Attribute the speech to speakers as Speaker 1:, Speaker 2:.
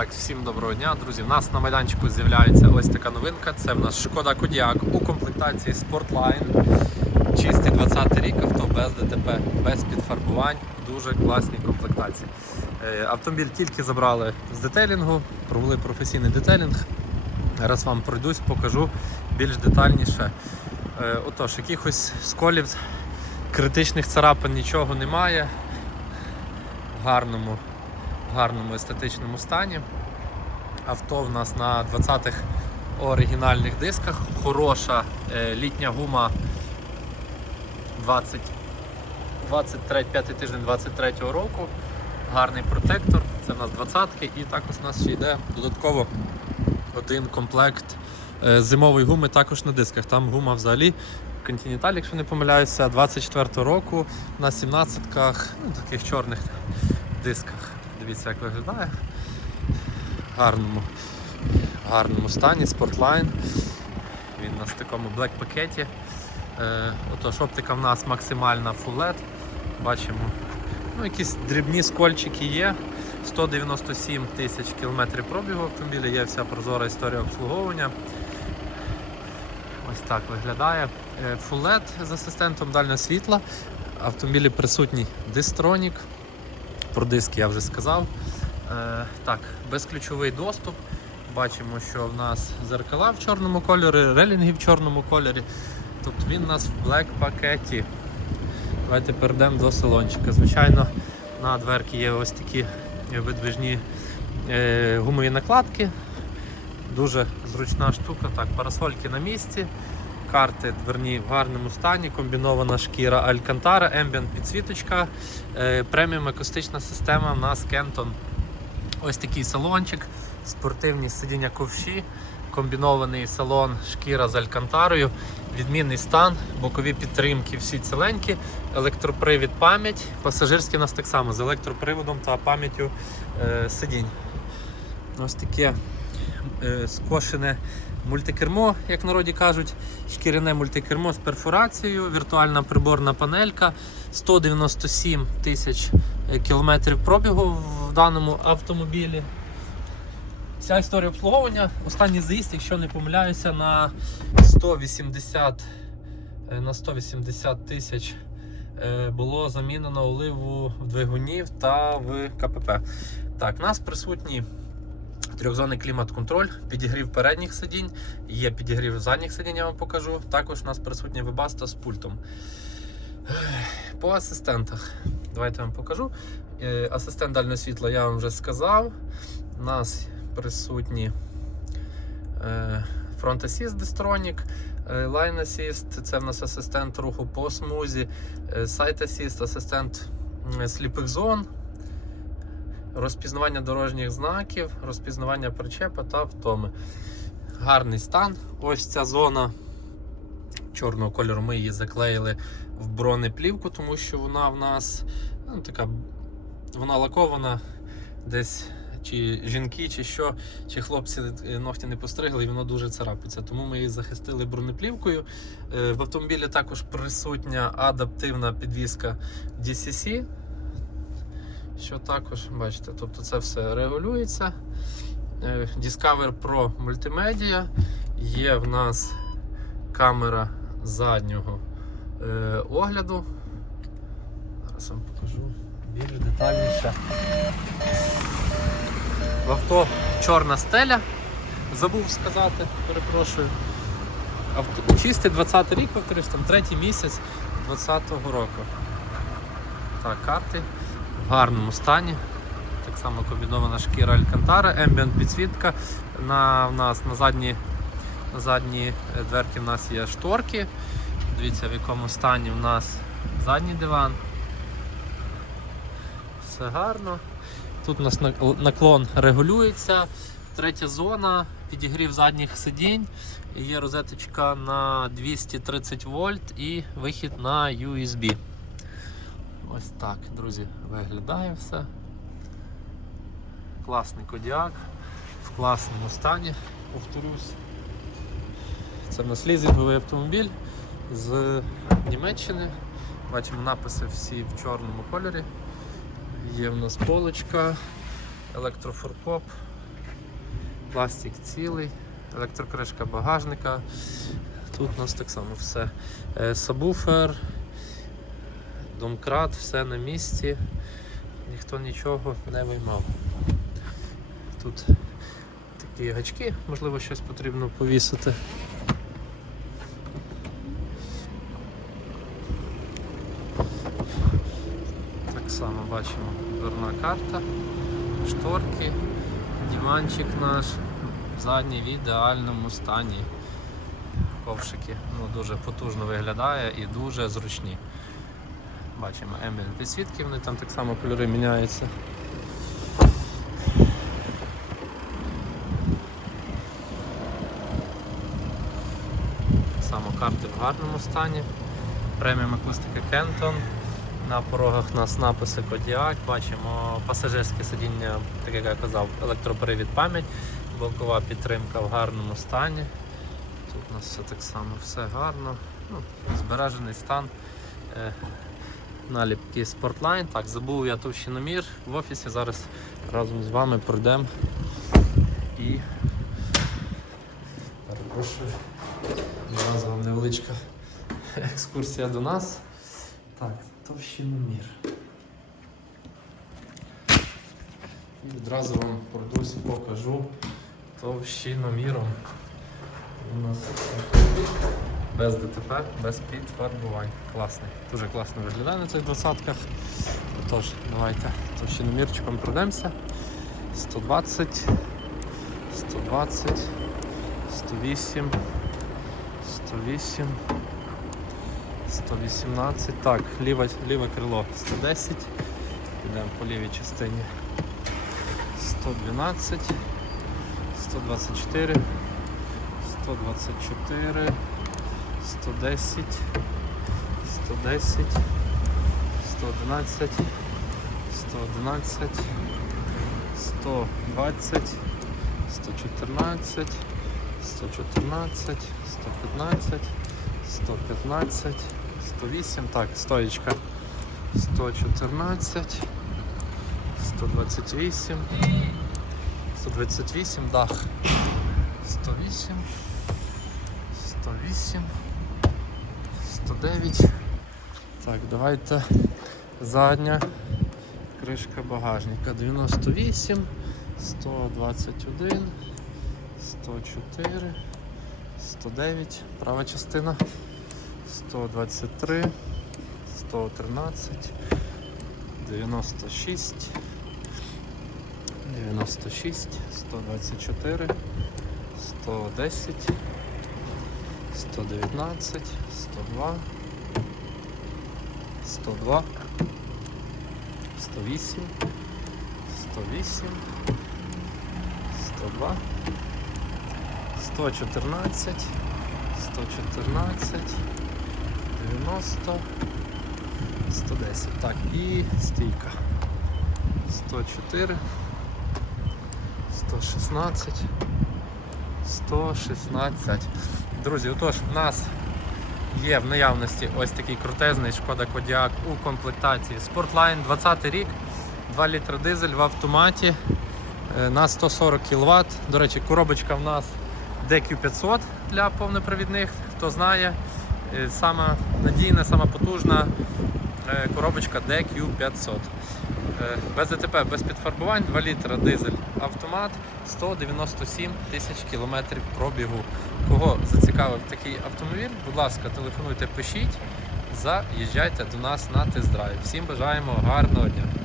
Speaker 1: Так, всім доброго дня, друзі. У нас на майданчику з'являється ось така новинка. Це в нас Шкода Кодіак у комплектації Sportline. Чистий 20 рік авто без ДТП, без підфарбувань, дуже класні комплектації. Е, Автомобіль тільки забрали з детелінгу, провели професійний детелінг. Зараз вам пройдусь, покажу більш детальніше. Е, Отож, якихось сколів, критичних царапин нічого немає. В гарному гарному естетичному стані. Авто в нас на 20-х оригінальних дисках. Хороша е, літня гума 20, 23, 5 тиждень 23-го року. Гарний протектор. Це в нас 20-ки і також у нас ще йде додатково один комплект е, зимової гуми також на дисках. Там гума взагалі Continental, якщо не помиляюся, 24-го року на 17-ках, ну, таких чорних дисках. Дивіться, як виглядає. Гарному, гарному стані, спортлайн. Він у нас в такому black пакеті. Е, отож, оптика в нас максимальна LED. Бачимо, ну, якісь дрібні скольчики є. 197 тисяч кілометрів пробігу автомобіля, є вся прозора історія обслуговування. Ось так виглядає. LED з асистентом дальнього світла. В автомобілі присутній дистронік. Про диски я вже сказав. Е, так, безключовий доступ. Бачимо, що в нас зеркала в чорному кольорі, релінги в чорному кольорі. Тобто він у нас в блек пакеті. Давайте перейдемо до салончика. Звичайно, на дверці є ось такі видвижні е, гумові накладки. Дуже зручна штука. Так, парасольки на місці. Карти дверні в гарному стані, комбінована шкіра Алькантара, ембієнт підсвіточка, е, преміум акустична система. У нас Кентон. Ось такий салончик, спортивні сидіння ковші, комбінований салон шкіра з алькантарою, відмінний стан, бокові підтримки, всі ціленькі, електропривід пам'ять. Пасажирський у нас так само з електроприводом та пам'яттю е, сидінь. Ось таке е, скошене мультикермо, як народі кажуть, шкіряне мультикермо з перфорацією, віртуальна приборна панелька, 197 тисяч е, кілометрів пробігу в даному автомобілі. Вся історія обслуговування. Останній заїзд, якщо не помиляюся, на 180 е, на 180 тисяч е, було замінено оливу в двигунів та в КПП. Так, нас присутні трьохзонний клімат-контроль, підігрів передніх сидінь, є підігрів задніх сидінь, я вам покажу. Також у нас присутня вебаста з пультом. По асистентах. Давайте я вам покажу. Е, Асистент дальнього світла я вам вже сказав. У нас присутні е, Front Assist Distronic, е, Line Assist, це в нас асистент руху по смузі, е, Side Assist, асистент сліпих зон, розпізнавання дорожніх знаків, розпізнавання причепа та втоми. Гарний стан. Ось ця зона чорного кольору. Ми її заклеїли в бронеплівку, тому що вона в нас ну, така, вона лакована десь. Чи жінки, чи що, чи хлопці е, ногті не постригли, і воно дуже царапиться. Тому ми її захистили бронеплівкою. Е, В автомобілі також присутня адаптивна підвізка DCC, що також, бачите, тобто це все регулюється. Е, Discover Pro мультимедіа. Є в нас камера заднього е, огляду. Зараз вам покажу більш детальніше. В авто чорна стеля. Забув сказати, перепрошую. Авто, чистий 20 рік, повторюсь, там третій місяць 20-го року. Так, карти в гарному стані. Так само комбінована шкіра Алькантара, ембієнт підсвітка. На, в нас на задній на задній е, дверці в нас є шторки. Дивіться, в якому стані в нас задній диван. Все гарно. Тут у нас наклон регулюється. Третя зона, підігрів задніх сидінь. Є розеточка на 230 вольт і вихід на USB. Ось так, друзі, виглядає все. Класний кодіак в класному стані, повторюсь. Це в нас лізинговий автомобіль з Німеччини. Бачимо написи всі в чорному кольорі. Є в нас полочка, електрофоркоп, Пластик цілий, електрокришка багажника. Тут у нас так само все. Е, Сабвуфер, домкрат, все на місці. Ніхто нічого не виймав. Тут такі гачки, можливо, щось потрібно повісити. Так само бачимо дверна карта, шторки, диванчик наш, задній в ідеальному стані. Ковшики ну, дуже потужно виглядає і дуже зручні. Бачимо ембієнт підсвітки, вони там так само кольори міняються. Само карти в гарному стані. Преміум акустика Кентон. На порогах у нас написи Кодіак. Бачимо пасажирське сидіння, так як я казав, електропривід пам'ять, блокова підтримка в гарному стані. Тут у нас все так само, все гарно. Ну, збережений стан. Наліпки Sportline. Так, забув я товщиномір в офісі. Зараз разом з вами пройдемо і перепрошую. Зараз вам невеличка екскурсія до нас. Так, товщиномір. І відразу вам пройдусь, покажу товщиноміром. У нас автомобіль без ДТП, без підфарбувань. Класний. Дуже класно виглядає на цих двадцятках. Тож, давайте товщиномірчиком пройдемося. 120, 120, 108, 108, 118. Так, ліве, ліве крило 110. Йдемо по лівій частині. 112, 124, 124, 110, 110, 111, 111, 120, 114, 114, 115, 115, 108, так, стоечка, 114, 128, 128, дах, 108, 108, 109. Так, давайте. Задня кришка багажника. 98, 121, 104, 109, права частина, 123, 113, 96, 96, 124, 110, 119, 102, 102, 108, 108, 102, 114, 114, 90, 110. Так, і стійка. 104, 116, 116. Друзі, отож, у нас є в наявності ось такий крутезний Шкода Кодіак у комплектації Sportline 20 рік, 2 літра дизель в автоматі е, на 140 кВт. До речі, коробочка в нас DQ500 для повнопривідних, хто знає. Е, Сама надійна, сама потужна е, коробочка DQ500. Е, Без ДТП, без підфарбувань, 2 літра дизель автомат, 197 тисяч кілометрів пробігу. Кого зацікавив такий автомобіль, будь ласка, телефонуйте, пишіть, заїжджайте до нас на тест-драйв. Всім бажаємо гарного дня.